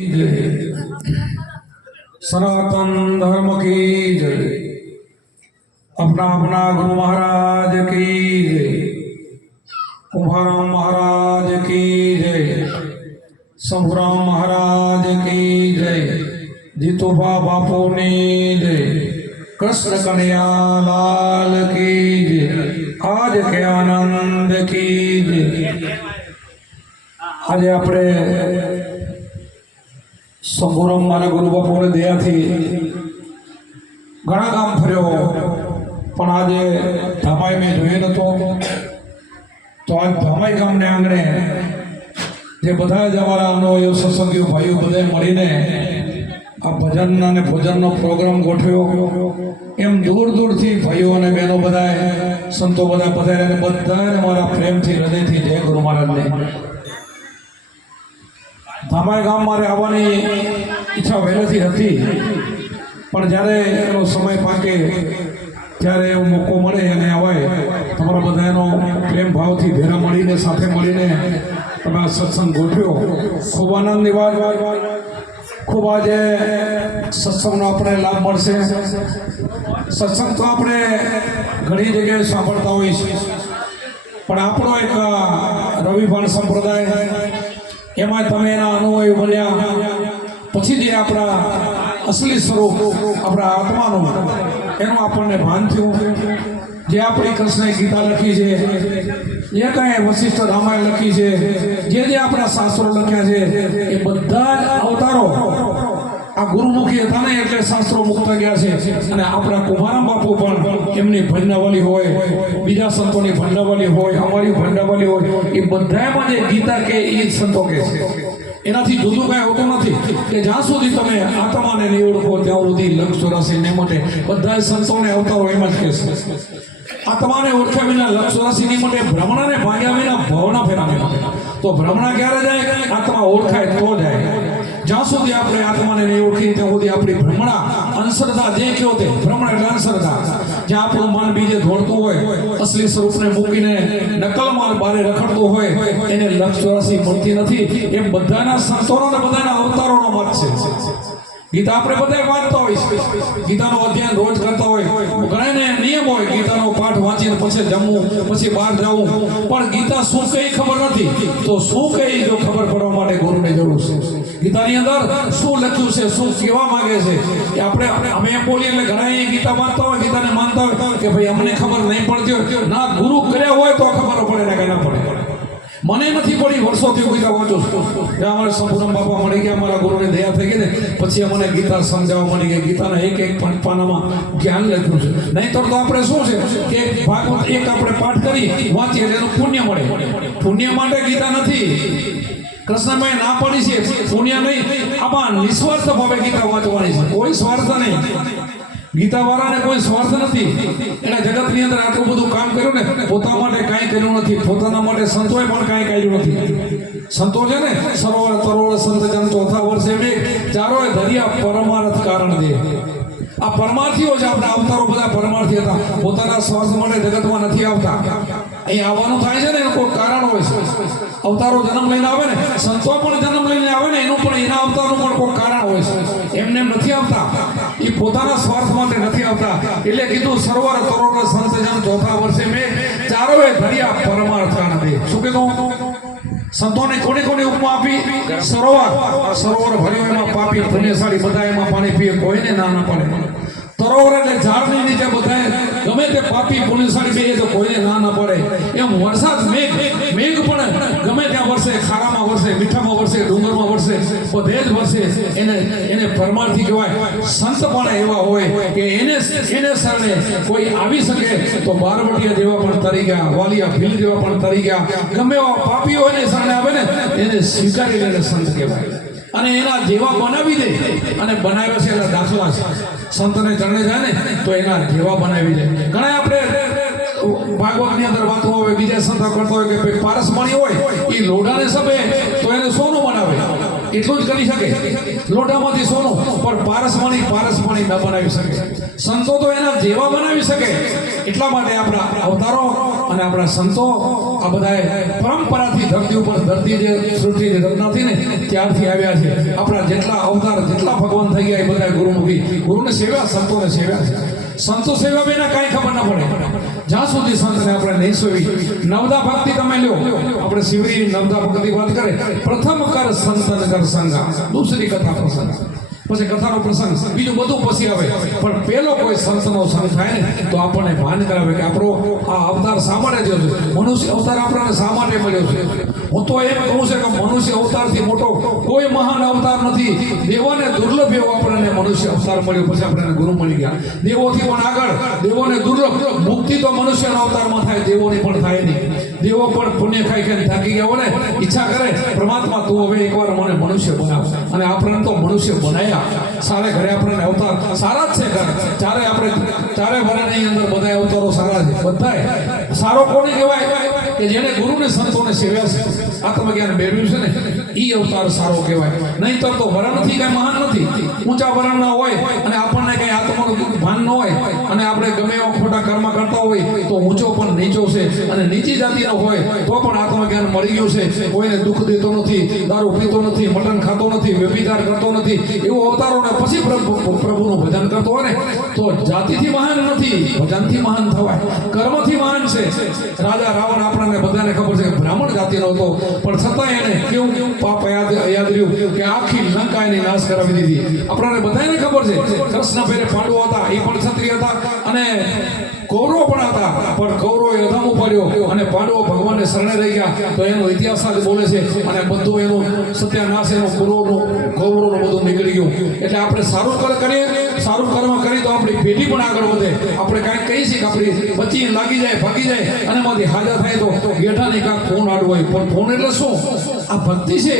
जय सनातन धर्म की जय। अपना अपना गुरु महाराज की जय। कुंभाराम महाराज की जय। शंभुराम महाराज की जय। जीतोबा बापू ने जय। कृष्ण कन्हैया लाल की जय। आज के आनंद की जय। आज अपने संपूर्ण मारा गुरु बापू ने दया थी घना गाम फर्यो पण आज धामाई में जोयो नतो तो आज धामाई गाम ने आंगणे जे बधा ज अमारा अनुभवी सत्संगीओ भाईओ बधाए मळीने आ भजन अने भोजननो प्रोग्राम गोठव्यो एम दूर दूर थी भाईओ अने बहनों बधाए संतो बधा पधार्या बधाने मारा प्रेमथी हृदयथी जय गुरु महाराजने। धामाई गाम मारे आवવાની ઈચ્છા વહેલેથી હતી પણ જ્યારે એનો સમય પાકે ત્યારે એવો મોકો મળે અને આવાય તમારા બધાનો પ્રેમ ભાવથી ભેરા મળીને સાથે મળીને તમે આ સત્સંગ ગોઠવ્યો ખૂબ આનંદની વાત ખૂબ આજે સત્સંગનો આપણે લાભ મળશે। સત્સંગ તો આપણે ઘણી જગ્યાએ સાંભળતા હોઈએ છીએ પણ આપણો એક રવિભાન સંપ્રદાય એમાં તમે એના અનુભવી બન્યા પછી જે આપણા અસલી સ્વરૂપ આપણા આત્માનું એનું આપણને ભાન થયું। જે આપણી કૃષ્ણે ગીતા લખી છે જે કાંઈ વશિષ્ઠ રામાયણ લખી છે જે આપણા શાસ્ત્રો લખ્યા છે એ બધા જ અવતારો આ ગુરુમુખી હતા ને એટલે શાસ્ત્રો મુક્ત ગયા છે। અને આપણા કુંભારામ બાપુ પણ એમની ભંડાવલી હોય બીજા સંતોની ભંડાવલી હોય અમારી ભંડાવલી હોય એ બધામાં જે ગીતા કે એ સંતો કે છે એનાથી જુદું કાંઈ હોતું નથી કે જ્યાં સુધી તમે આત્માને નહીં ઓળખો ત્યાં સુધી લક્ષ 84 ને માટે બધા સંતોને અવતારો એમ જ કહે છે। આત્માને ઓળખ્યા વિના લક્ષ 84 ની માટે ભ્રમણાને ભાગ્યા વિના ભવના ફેરા નહીં। તો ભ્રમણા ક્યારે જાય આત્મા ઓળખાય તો જાય। જ્યાં સુધી આપણે આત્માને નહીં ઓળખીએ ત્યાં સુધી આપણી ભ્રમણા અંધશ્રદ્ધા જે કહો તે ભ્રમણા એટલે અંધશ્રદ્ધા જ્યાં આપણું મન બીજે દોડતું હોય અસલી સ્વરૂપને મૂકીને નકલમાં બારે રખડતું હોય એને લક્ષ 84 મળતી નથી। એમ બધાના સંતોનો અને બધાના અવતારોનો મત છે। ગીતા આપણે બધા વાંચતા હોય ગીતાનો અધ્યયન રોજ કરતા હોય ઘણાને નિયમ હોય ગીતાનો પાઠ વાંચીને પછી જમવું પછી બહાર જવું પણ ગીતા શું કઈ ખબર નથી તો શું કઈ જો ખબર પડવા માટે ગુરુની જરૂર છે। ગીતાની અંદર શું લખ્યું છે શું કહેવા માંગે છે કે આપણે અમે એમ બોલીએ એટલે ઘણા ગીતા વાંચતા હોય ગીતાને માનતા હોય કે ભાઈ અમને ખબર નહીં પડતી હોય ના ગુરુ કર્યા હોય તો ખબર પડે ને કે ના પડે। મને નથી પડી વર્ષોથી ગીતા વાંચું અમારે સંપૂર્ણ બાપા મળી ગયા અમારા ગુરુની દયા થઈ ગઈ ને પછી અમને ગીતા સમજાવવા મળી ગઈ ગીતાના એક એક પાનામાં જ્ઞાન લખ્યું છે। નહીંતર તો આપણે શું છે કે ભાગવત એક આપણે પાઠ કરી વાંચીએ એટલે એનું પુણ્ય મળે પુણ્ય માટે ગીતા નથી। કૃષ્ણભાઈ ના પડી છે પુણ્ય નહીં આમાં નિસ્વાર્થ ભાવે ગીતા વાંચવાની છે કોઈ સ્વાર્થ નહીં। ગીતા વાળાને કોઈ સ્વાર્થ નથી એના જગતની અંદર આટલું બધું કામ કર્યું ને પોતા માટે કાંઈ કર્યું નથી પોતાના માટે સંતોએ પણ કાંઈ કર્યું નથી। સંતો છે ને સરોવર તરોવર સંત જન ચોથા વર્ષે મેં ચારોએ ધર્યા પરમાર્થ કારણ દે આ પરમાર્થીઓ છે આપણા અવતારો બધા પરમાર્થી હતા પોતાના સ્વાર્થ માટે જગતમાં નથી આવતા। અહીં આવવાનું થાય છે ને એનું કોઈ કારણ હોય છે અવતારો જન્મ લઈને આવે ને સંતો પણ જન્મ લઈને આવે ને એનું પણ એના અવતારનું પણ કોઈ કારણ હોય છે એમને નથી આવતા એ પોતાના સ્વાર્થ માટે નથી આવતા એટલે કીધું સરોવર તરોવર સંત જન ચોથા વર્ષે મેં ચારોએ ધર્યા પરમાર્થ કારણ દે। શું કીધું સંતોને કોની કોની ઉપમા આપી સરોવર ભર્યો એમાં પાપી પુણ્યશાળી બધા એમાં પાણી પીએ કોઈને ના ના પડે। તરોવર એટલે ઝાડની નીચે બધાએ ગમે તે પાપી પુણ્યશાળી પીએ તો કોઈને ના ના પડે। એમ વરસાદ મેઘ પણ ગમે ત્યાં વરસે ખારામાં વરસે મીઠામાં વરસે ડુંગરમાં વરસે બધે જ વરસે એને પરમાર્થી કહેવાય। સંત પણ એવા હોય કે એને શરણે કોઈ આવી શકે તો બારવટિયા જેવા પણ તરી ગયા વાલિયા ભીલ જેવા પણ તરી ગયા ગમે એવા પાપીઓ એને શરણે આવે ને એને સ્વીકારી લે સંત કહેવાય। અને એના જેવા બનાવી દે અને બનાવ્યા છે એના દાખલા છે સંતને ચરણે જાય ને તો એના જેવા બનાવી દે। ઘણા આપણે ભાગવતની અંદર વાતો હોય બીજા સંતો કરતો હોય કે પારસમણી હોય એ લોઢાને સભે તો એને સોનું બનાવે એટલું જ કરી શકે, લોટામાંથી સોનું, પણ પારસમણી ન બનાવી શકે. સંતો તો એના જેવા બનાવી શકે. એટલા માટે આપણા અવતારો અને આપણા સંતો આ બધાએ પરંપરાથી ધરતી ઉપર ધરતી જે સૃષ્ટિની રચના થઈ ને ત્યારથી આવ્યા છે. આપણા જેટલા અવતાર જેટલા ભગવાન થઈ ગયા એ બધા ગુરુમુખી, ગુરુને સેવ્યા, સંતોને સેવ્યા છે. સંતો સેવા વિના કાંઈ ખબર ન પડે જ્યાં સુધી સંતને આપણે નહીં સેવી. નવદા ભક્તિ તમે લ્યો, આપણે શિવરી નવદા ભક્તિ વાત કરે, પ્રથમ કર સંતન કર સંગા, દૂસરી કથા પ્રસંગ, પછી કથાનો પ્રસંગ, બીજું બધું પછી આવે. પણ પેલો કોઈ સંતનો સંગ થાય ને તો આપણને ભાન કરાવે કે આપણો આ અવતાર શા માટે થયો છે, મનુષ્ય અવતાર આપણને શા માટે મળ્યો છે. હું તો એમ કહું છું કે મનુષ્ય અવતારથી મોટો કોઈ મહાન અવતાર નથી. દેવોને દુર્લભ એવો આપણને મનુષ્ય અવતાર મળ્યો, પછી આપણને ગુરુ મળી ગયા. દેવોથી પણ આગળ, દેવોને દુર્લભ મુક્તિ તો મનુષ્યના અવતારમાં થાય, દેવોની પણ થાય નહીં. દેવો પણ પુણ્ય ખાઈ ખાઈને થાકી ગયા હોય ને ઈચ્છા કરે પરમાત્મા તું હવે એકવાર મને મનુષ્ય બનાવ, અને આપણને તો મનુષ્ય બનાવ્યા. સારે ઘરે આપણને અવતાર સારા જ છે. ઘર ચારે ઘરની અંદર બધા અવતારો સારા છે. બધાય સારો કોને કહેવાય કે જેને ગુરુને સંતોને સેવ્યા છે, આત્મજ્ઞાન મેળવ્યું છે ને એ અવતાર સારો કહેવાય. નહીં તો વરણથી કઈ મહાન નથી. ઊંચા વરણના હોય અને આપણને કઈ આત્માનું ભાન ન હોય અને આપણે ગમે એવા ખોટા કર્મ કરતા હોય તો ઊંચો પણ નીચો છે, અને નીચી જાતિનો હોય તો પણ આત્મજ્ઞાન મળી ગયું છે. કોઈને દુઃખ દેતો નથી, દારૂ પીતો નથી, મટન ખાતો નથી, વ્યભિચાર કરતો નથી, એવો અવતારોને પછી પ્રભુનું ભજન કરતો હોય ને તો જાતિથી મહાન નથી, ભજનથી મહાન થવાય, કર્મથી મહાન છે. રાજા રાવણ આપણને બધાને ખબર છે કે બ્રાહ્મણ જાતિનો હતો, પણ છતાં એને કેવું પાપ યાદ રહ્યું કે આખી લંકા એની નાશ કરાવી દીધી. આપણને બધાને ખબર છે કૃષ્ણ પહેરે પાંડવો હતા, એ પણ ક્ષત્રિય હતા, અને કૌરવો પણ હતા, પણ કૌરવોએ અધમ ઉપાડ્યો અને પાંડવો ભગવાનને શરણે રહી ગયા. તો એનો ઇતિહાસ જ બોલે છે, અને બધું એનું સત્યાનાશ એનો કૌરવોનું બધું નીકળી ગયું. એટલે આપણે સારું કર્મ કરી તો આપણી પેઢી પણ આગળ વધે. આપણે કાંઈક કહીએ છીએ કે આપણી બચી લાગી જાય, ભાગી જાય, અને એમાંથી હાજર થાય તો ગેઠાની કાંક ફોન આડું હોય. પણ ફોન એટલે શું? આ ભક્તિ છે,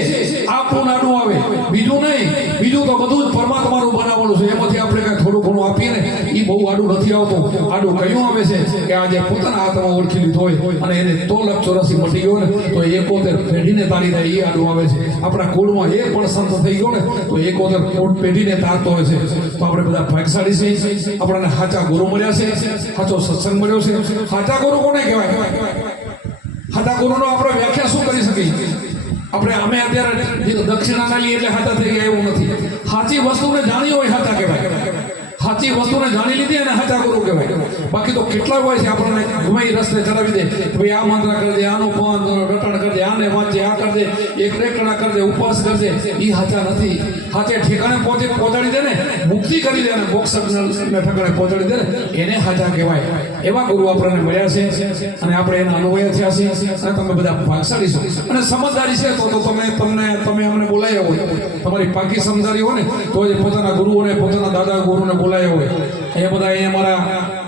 આ ફોન આડું આવે, બીજું નહીં. બીજું તો બધું જ પરમાત્માનું બનાવવાનું છે. એમાંથી આપણે કાંઈ થોડું ઘણું આપીએ ને એ બહુ આડું નથી આવતું. આડું કયું આવે છે કે આજે પોતાના આત્મા ઓળખી લીધો હોય અને એને 3,84,000 મટી ગયો ને તો 71 પેઢીને તારી થાય, એ આડું આવે છે. આપણા કુળમાં એક પણ સંત થઈ ગયો ને તો 71 પેઢીને તારતો હોય છે. તો આપણે બધા ભાગશાળી છીએ. આપણને સાચા ગુરુ મળ્યા છે, સાચો સત્સંગ મળ્યો છે. સાચા ગુરુ કોને કહેવાય? સાચા ગુરુનો આપણે વ્યાખ્યા શું કરી શકીએ? અમે અત્યારે દક્ષિણા ના લઈએ એટલે સાચા થઈ ગયા એવું નથી. સાચી વસ્તુને જાણી હોય સાચા કહેવાય. સાચી વસ્તુને જાણી લીધી અને સાચા ગુરુ કહેવાય. બાકી તો કેટલા હોય છે આપણને ગમે એ રસ્તે ચડાવી દે, ભાઈ આ મંત્ર કરી દે, આનું રટણ કરી દે, આને વાંચે, આ કરી દે, એક રેકડા કરી દે, ઉપવાસ કરી દે. એ સાચા નથી. સાચે ઠેકાણે પહોંચાડી દે ને, મુક્તિ કરી દે અને મોક્ષ ઠેકાણે પહોંચાડી દે ને એને સાચા કહેવાય. એવા ગુરુ આપણને મળ્યા છે અને આપણે એના અનુભવ થયા છે. અને તમે બધા ભાગશાળી છો અને સમજદારી છે તો તમે અમને બોલાયા હોય. તમારી પાકી સમજદારી હોય ને તો જ પોતાના ગુરુઓને, પોતાના દાદા ગુરુને બોલાયા હોય. અહીંયા બધા અમારા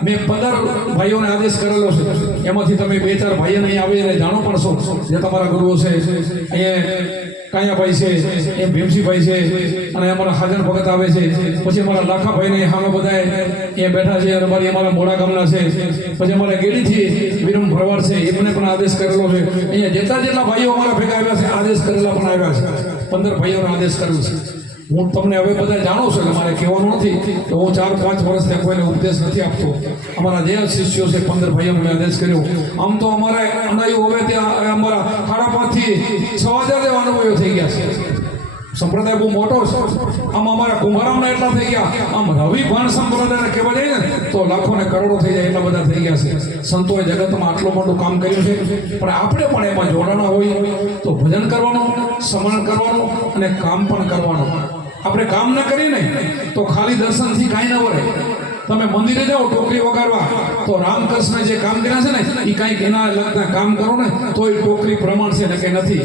મેં 15 ભાઈઓને આદેશ કરેલો છે. એમાંથી તમે 2-4 ભાઈઓને અહીં આવીને જાણો પણ છો જે તમારા ગુરુઓ છે. અહીંયા કાયાભાઈ છે, એમ ભીમસીભાઈ છે, અને અમારા હાજર ભગત આવે છે. પછી અમારા લાખાભાઈને સામે બધા અહીંયા બેઠા છે. અને અમારા મોડા ગામના છે. પછી અમારા ગેડીથી વિરમ ભરવાડ છે, એમને પણ આદેશ કરેલો છે. અહીંયા જેટલા ભાઈઓ અમારા ભેગા આવ્યા છે આદેશ કરેલા પણ આવ્યા છે. 15 ભાઈઓને આદેશ કર્યો છે. હું તમને હવે બધા જાણો છો કે મારે કહેવાનું નથી કે હું 4-5 વર્ષથી કોઈને ઉપદેશ નથી આપતો. અમારા જે શિષ્યો છે 15 ભાઈઓને મેં આદેશ કર્યો. આમ તો અમારે અનાયું હવે ત્યાં અમારા 5,500 થી 6,000 જેવા અનુભવો થઈ ગયા છે. સંપ્રદાય બહુ મોટો છે. આમ અમારા કુંભારામના એટલા થઈ ગયા, આમ રવિ ભાણ સંપ્રદાયને કહેવા જઈએ ને તો લાખો ને કરોડો થઈ જાય એટલા બધા થઈ ગયા છે. સંતોએ જગતમાં આટલું મોટું કામ કર્યું છે. પણ આપણે પણ એમાં જોડાણા હોય તો ભજન કરવાનું, સ્મરણ કરવાનું અને કામ પણ કરવાનું. આપણે કામ ના કરીએ ને તો ખાલી દર્શનથી કાંઈ ન વળે. તમે મંદિરે જાઓ ટોકરી વગાડવા તો રામકૃષ્ણ જે કામ કર્યા છે ને એ કાંઈક એના લગતા કામ કરો ને તો એ ટોકરી પ્રમાણ છે ને કે નથી.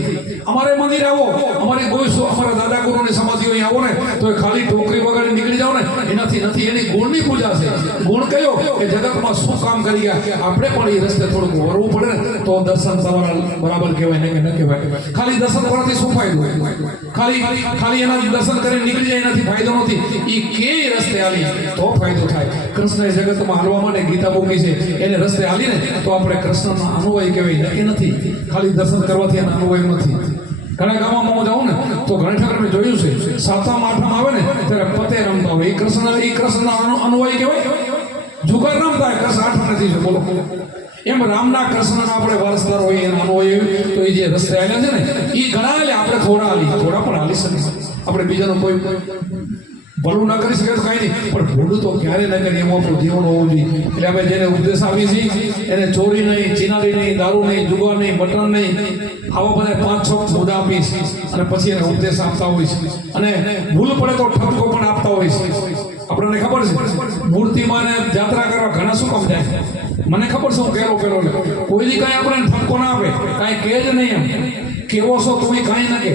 અમારે મંદિર આવો, અમારી કોઈ અમારા દાદા ગુરુની સમાધિઓ અહીં આવો ને તો એ ખાલી ટોકરી વગાડી નીકળી જાઓ ને એનાથી નથી. એની ગુણની પૂજા છે. ગુણ કયો કે જગતમાં શું કામ કરી ગયા, આપણે પણ એ રસ્તે થોડુંક વરવું પડે ને તો દર્શન તમારા બરાબર કહેવાય ને કે ન કહેવાય. ખાલી દર્શન કરવાથી શું ફાયદો? ખાલી એના દર્શન કરીને નીકળી જાય એનાથી ફાયદો નથી. એ કે રસ્તે આવી તો ફાયદો થાય. કૃષ્ણએ જગતમાં હાલવા માટે ગીતા મૂકી છે, એને રસ્તે હાલીને તો આપણે કૃષ્ણનો અનુભવ કહેવાય, નક્કી નથી. ખાલી દર્શન કરવાથી એનો અનુભવ નથી. ઘણા ગામમાં હું જાઉં ને તો ઘણી ઠાકર મેં જોયું છે 7મ 8મ આવે ને ત્યારે પતે રમતા હોય. એ કૃષ્ણના અનુયાયી કહેવાય. જુગાર રમતા હોય કૃષ્ણ 8 નથી છે. બોલો એમ રામના કૃષ્ણના આપણે વારસદાર હોઈએ એના અનુયાયી. તો એ જે રસ્તે આવ્યા છે ને એ ઘણા હાલે, આપણે થોડા પણ હાલી શકીએ. આપણે બીજાનું કોઈ ભલું ના કરી શકે તો કાંઈ નહીં, પણ ભૂલું તો ક્યારે ના કરીએ એમ આપણું જીવન હોવું જોઈએ. એટલે અમે જેને ઉપદેશ આપીએ છીએ એને ચોરી નહીં, ચિનારી નહીં, દારૂ નહીં, જુગાર નહીં, મટન નહીં, આવા બધા 5-6 મુદ્દા આપીશ અને પછી એને ઉપદેશ આપતા હોય છે. અને ભૂલ પડે તો ઠપકો પણ આપતા હોય છે. આપણને ખબર છે મૂર્તિમાં ને જાત્રા કરવા ઘણા શું કામ જાય. મને ખબર છે હું કેરો કોઈ દી કાંઈ આપણને ઠપકો ના આપે, કાંઈ કહે જ નહીં. એમ કેવો છો તું કાંઈ ના કે,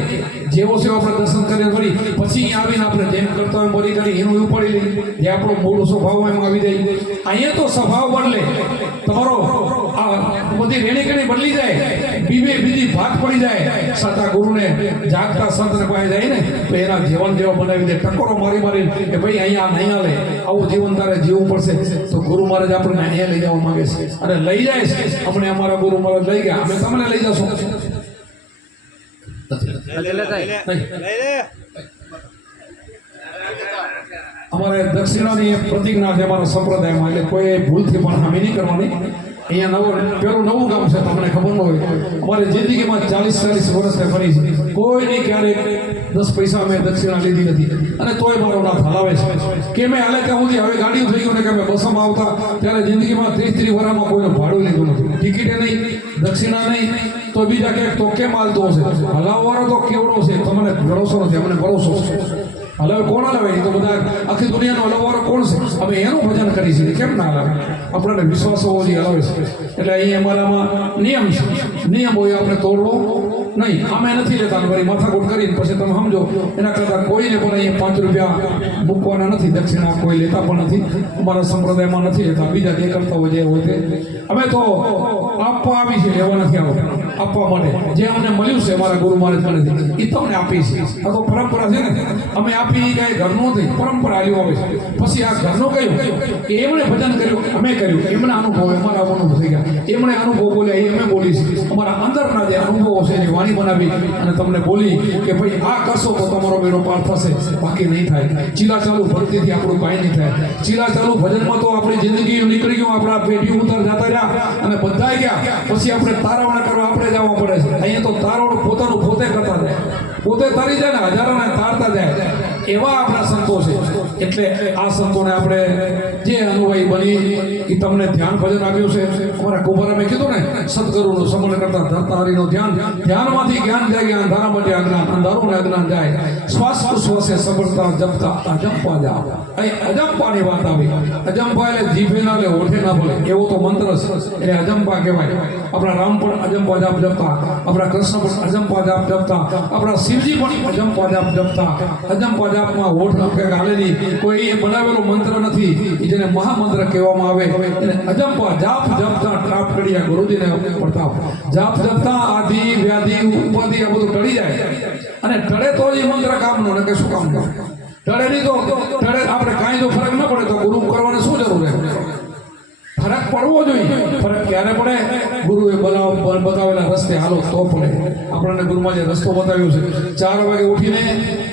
જેવો છે આપણે દર્શન કરીએ ફરી પછી આવીને આપણે જેમ કરતા હોય મરી કરી એનું ઉપાડી લઈએ. જે આપણો મૂળ સ્વભાવ એમ આવી જાય. અહીંયા તો સ્વભાવ બદલે તમારો બધી રેણીકણી બદલી જાય, બીજી ભાગ પડી જાય. સતા ગુરુને જાગતા સંતને પાસે જાય ને તો એના જીવન જેવા બનાવી દે. ટકોરો મારી કે ભાઈ અહીંયા નહીં હાલે, આવું જીવન તારે જીવવું પડશે. તો ગુરુ મહારાજ આપણને અહીંયા લઈ જવા માંગે છે અને લઈ જાય છે. અમને અમારા ગુરુ મહારાજ લઈ ગયા, અમે તમને લઈ જશો. અમારે દક્ષિણાની એક પ્રતિજ્ઞા છે અમારા સંપ્રદાયમાં, એટલે કોઈ ભૂલથી પણ હામી નહીં કરવાની. અહીંયા પેલું નવું ગામ છે, તમને ખબર ન હોય. અમારે જિંદગીમાં 40-40 વર્ષથી ફરી છે, કોઈને ક્યારેક 10 પૈસા અમે દક્ષિણા લીધી નથી. અને તોય મારો નાથ હલાવે છે કે મેં હાલે ત્યાં સુધી હવે ગાડીઓ થઈ ગયું ને કે અમે બસમાં આવતા ત્યારે જિંદગીમાં 30-30 વર્ષમાં કોઈનું ભાડું લીધું નથી, ટિકિટે નહીં, દક્ષિણા નહીં. તો બીજા ક્યાંક તો કેમ હાલતો હશે, હલાવવાનો તો કેવડો છે તમને ભરોસો નથી, અમને ભરોસો છે. હલાવે કોણ હલાવે? એ તો બધા આખી દુનિયાનો હલાવવાનો કોણ છે? અમે એનું ભજન કરી છીએ, કેમ ના હલાવે? આપણને વિશ્વાસ હોવો જોઈએ, હલાવે છે. એટલે અહીં અમારામાં નિયમ છે, નિયમ હોય આપણે તોડવો નહીં. અમે નથી લેતા ભાઈ માથાકૂટ કરીને પછી તમે સમજો. એના કરતાં કોઈને પણ અહીંયા 5 રૂપિયા મૂકવાના નથી, દક્ષિણા કોઈ લેતા પણ નથી. અમારા સંપ્રદાયમાં નથી લેતા, બીજા જે કરતા હોય જે હોય તે. અમે તો આપવા આવી છે, લેવા નથી આવતા. આપવા માટે જે અમને મળ્યું છે અમારા ગુરુ મહારાજ મળે એ તમને આપી છે. આ તો પરંપરા છે ને, અમે આપી કાંઈ ઘરનું નથી, પરંપરા હાલ્યું આવે છે. પછી આ ઘરનું કહ્યું કે એમણે ભજન કર્યું, અમે કર્યું, એમણે અનુભવ, અમારા અનુભવ થઈ ગયા. એમણે અનુભવ બોલ્યા એ અમે બોલી છે. અમારા અંદરના જે અનુભવો છે એની વાણી બનાવી અને તમને બોલી કે ભાઈ આ કરશો તો તમારો બેડો પાર થશે, બાકી નહીં થાય. ચીલા ચાલુ ભક્તિથી આપણું કાંઈ નહીં થાય. ચીલા ચાલુ ભજનમાં તો આપણી જિંદગી નીકળી ગયું, આપણા પેઢી ઉતર જતા રહ્યા અને બધા ગયા. પછી આપણે તારવણા કરવા આપણે જવા પડે છે. અહીંયા તો તારવણ પોતાનું પોતે કરતા જાય, પોતે તારી જાય ને હજારોને તારતા જાય. એવા આપણા સંતો છે. એટલે આ સંતોને આપણે જે અનુયાયી બની એ તમને ધ્યાન ભજન આપ્યું છે. અમારા કુંભારે મેં કીધું ને સદગુરુનું સમરણ કરતા ધરતા હરિનું ધ્યાનમાંથી જ્ઞાન જાય, અંધારામાંથી અજ્ઞાન, અંધારું અજ્ઞાન જાય. શ્વાસ શ્વાસે સબળતા જપતા અજંપા જાઓ. અહીં અજંપાની વાત આવી. અજંપા એટલે જીભે ના લે, ઓઠે ના બોલે, એવો તો મંત્ર છે. એટલે અજંપા કહેવાય. આપણા રામ પણ અજંપા જાપ જપતા, આપણા કૃષ્ણ પણ અજંપા જાપ જપતા, આપણા શિવજી પણ અજંપા જાપ જપતા. અજંપા જાપમાં ઓઠ હાલે નહીં, કોઈ એ બનાવેલો મંત્ર નથી. જેને મહામંત્ર કહેવામાં આવે એને અજંપા જાપ જપતા ટાપ કડિયા ગુરુજીને પ્રતાપ. જાપ જપતા આદિ વ્યાધિ ઉપાધિ આ બધું ટળી જાય. અને ટળે તો એ મંત્ર કામનો, ને કે શું કામ ટળે નહીં તો ટળે આપણે કાંઈ જો ફરક ન પડે તો ગુરુ કરવાની શું જરૂર છે? ફરક પડવો જોઈએ. ફરક ક્યારે પડે? ગુરુએ બતાવેલા રસ્તે હાલો તો પડે. આપણને ગુરુમાં જે રસ્તો બતાવ્યો છે, 4 વાગે ઉઠીને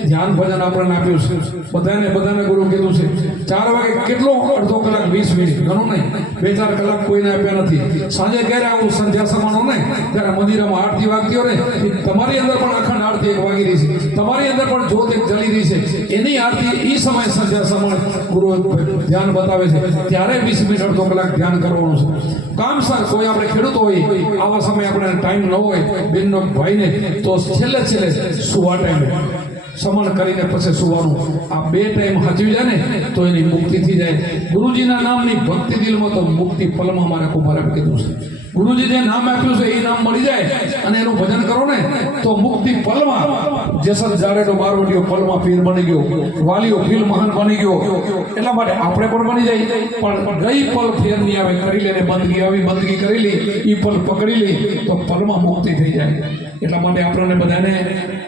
ધ્યાન ભજન આપણને આપ્યું છે. બધાને ગુરુ કીધું છે 4 વાગે કેટલો? અડધો કલાક 20 મિનિટ, ઘણું નહીં. 2-4 કલાક કોઈને આપ્યા નથી. સાંજે ક્યારે આવું? સંધ્યા સમાનો ને ત્યારે મંદિરમાં આરતી વાગતી હોય ને, તમારી અંદર પણ અખંડ આરતી એક વાગી રહી છે, તમારી અંદર પણ જ્યોત એક જલી રહી છે. એની આરતી એ સમય સંધ્યા સમાન ગુરુ ધ્યાન બતાવે છે. ત્યારે 20 મિનિટ અડધો કલાક ધ્યાન કરવાનું છે. કામ સર કોઈ આપણે ખેડૂત હોય, આવા સમય આપણે ટાઈમ ન હોય બેનનો ભાઈને, તો છેલ્લે સુવા ટાઈમે સમણ કરીને પછી સુવાનું. આ 2 ટાઈમ હાચવી જાય ને તો એની મુક્તિ થઈ જાય. ગુરુજીના નામની ભક્તિ દિલમાં તો મુક્તિ પલમાં મારે કુંભારે કીધું છે. ગુરુજી જે નામ આપ્યું છે એ નામ મળી જાય અને એનું ભજન કરો ને તો મુક્તિ પલમાં. જેસર જાડેનો મારવડીયો પલમાં પીર બની ગયો, વાલીઓ ફીલ મહાન બની ગયો. એટલા માટે આપણે પણ બની જાય. પણ ગઈ પલ ફેર નહીં આવે. કરી લે બંદગી આવી, બંદગી કરી લે, એ પલ પકડી લે તો પલમાં મુક્તિ થઈ જાય. એટલા માટે આપણને બધાને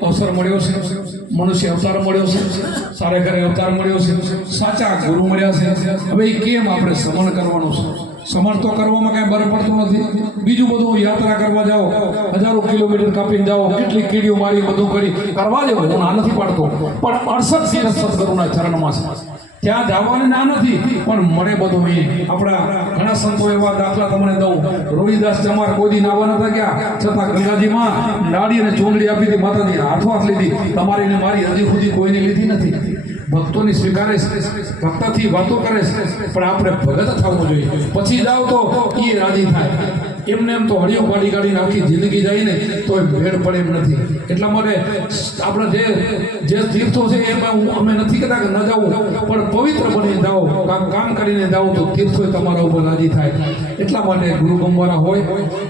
અવસર મળ્યો છે. મનુષ્ય અવતાર મળ્યો છે, સારે ઘરે અવતાર મળ્યો છે, સાચા ગુરુ મળ્યા છે. હવે એ કેમ આપણે સમણ કરવાનું છે? સમણ તો કરવામાં કાંઈ બર પડતું નથી. બીજું બધું યાત્રા કરવા જાઓ, હજારો કિલોમીટર કાપીને જાઓ, કેટલી કીડીઓ મારી બધું કરી કરવા જેવું હું ના નથી પાડતો, પણ 68 તીરથ સદગુરુના ચરણમાં છે. ત્યાં જવાની ના નથી, પણ મને બધું એ આપણા ઘણા સંતો એવા દાખલા તમને દઉં. રોહિદાસ ચમાર કોઈ દી નાવા નતા ગયા, છતાં ગંગાજીમાં નાડી અને ચોંગડી આપી હતી, માતાજી હાથ લીધી. તમારી ને મારી હજી સુધી કોઈને લીધી નથી. ભક્તોની સ્વીકારે છે, ભક્તથી વાતો કરે છે, પણ આપણે ભગત થવું જોઈએ. પછી જાઓ તો એ રાજી થાય. એમને એમ તો હળિયો કાઢી કાઢીને આખી જિંદગી જાય ને તો એ ભેળ પડે એમ નથી. એટલા માટે આપણે જે તીર્થો છે એમાં અમે નથી કહેતા કે ન જવું, પણ પવિત્ર બની જાઓ, કામ કરીને જાઓ તો તીર્થો તમારા ઉપર રાજી થાય. એટલા માટે ગુરુ ગમવાના હોય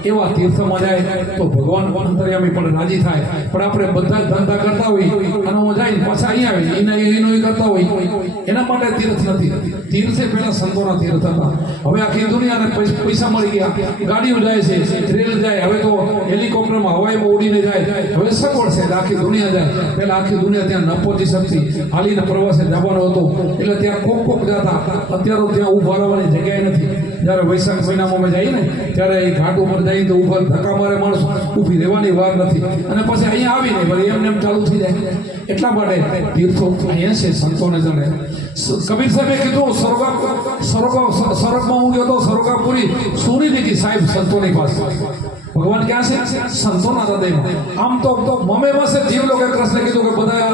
એવા તીર્થમાં જાય તો ભગવાન અંતર્યામી પણ રાજી થાય. પણ આપણે બધા જ ધંધા કરતા હોય અને હું જાય પાછા અહીંયા આવે એનો કરતા હોય, એના માટે તીર્થ નથી. તીર્થે પહેલા સંતોના તીર્થ હતા. હવે આખી દુનિયાને પૈસા મળી ગયા, ગાડીઓ જાય છે, રેલ જાય, હવે તો હેલિકોપ્ટરમાં હવાઈમાં ઉડીને જાય. હવે સગવડ છે, આખી દુનિયા જાય. પહેલા આખી દુનિયા ત્યાં ન પહોંચી શકતી, હાલીને પ્રવાસે જવાનો હતો એટલે ત્યાં કોક જતા. અત્યારે ત્યાં ઊભા રહેવાની જગ્યાએ નથી. જ્યારે વૈશાખ મહિનામાં અમે જઈએ ને ત્યારે એ ઘાટ ઉપર જઈએ તો ઉપર ધક્કા મારે માણસ, ઊભી રહેવાની વાર નથી. અને પછી અહીંયા આવીને વળી એમને એમ ચાલુ થઈ જાય. એટલા માટે તીર્થો અહીંયા છે, સંતોને જણે. કબીર સાહેબે કીધું સ્વર્ગમાં હું ગયો તો સ્વર્ગાપુરી સુરી દીધી સાહેબ સંતોની પાસે. ભગવાન ક્યાં છે? સંતોના હૃદયમાં. આમ તો મમે પાસે જીવ લોકો કૃષ્ણ કીધું કે બધા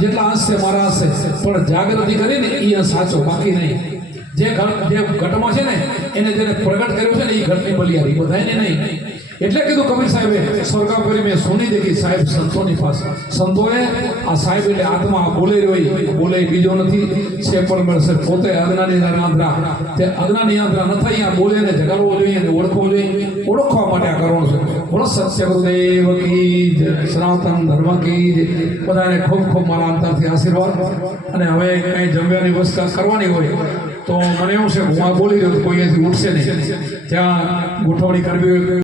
જેટલા અંશ છે મારા અંશ છે, પણ જાગૃતિ કરીને એ સાચો, બાકી નહીં. જે ઘટમાં છે ને એને જેને પ્રગટ કર્યો છે ને એ ઘટની બલિયારી, બધાને નહીં. એટલે કીધું કબીર સાહેબે સ્વર્ગાપુરી મેં સોની દેખી સાહેબ સંતોની પાસે. સંતોએ આ સાહેબ એટલે આત્મા બોલે રહ્યો, બોલે બીજો નથી, છે પણ મળશે પોતે અજ્ઞાની આંધ્રા. તે અજ્ઞાની આંધ્રા ન થાય, અહીંયા બોલે ને જગાડવો જોઈએ અને ઓળખવો જોઈએ. ઓળખવા માટે આ કરવાનું છે. બોલો સત્ય ગુરુદેવ કી જય, સનાતન ધર્મ કી જય. બધાને ખૂબ ખૂબ મારા અંતરથી આશીર્વાદ. અને હવે કંઈ જમવાની વ્યવસ્થા કરવાની હોય તો મને એવું છે હું આ બોલી રહ્યો કોઈ અહીંયાથી ઉઠશે નહીં, ત્યાં ગોઠવણી કરવી હોય